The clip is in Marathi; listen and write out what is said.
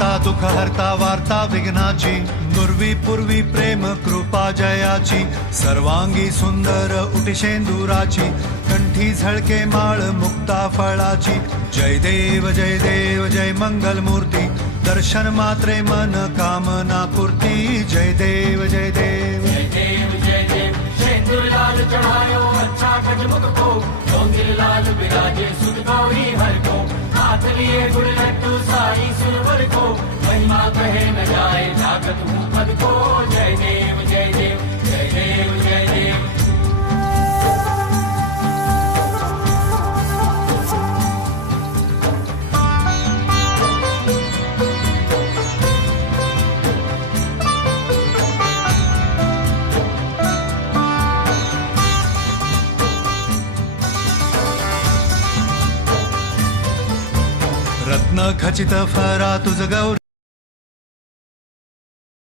दाता दुःख हरता वार्ता विघ्नाची, दुर्वी पूर्वी प्रेम कृपा जयाची, सर्वांगी सुंदर उटिशेंदुराची, कंठी झळके माळ मुक्ता फळाची. जय देव जय मंगल मूर्ती, दर्शन मात्रे मन कामना पूर्ती. जय देव जय देव शेंदूर लाल चढ़ायो अच्छा गजमुख को, डोंगिर लाल विराजे सुध गौरी हर को, हाथ लिए गुड़ लड्डू साई सुरवर को, महिमा कहे न जाए जागत हूँ पद को. जय देव जय देव जय देव जय देव. रत्न खचित फरा तुझ गौर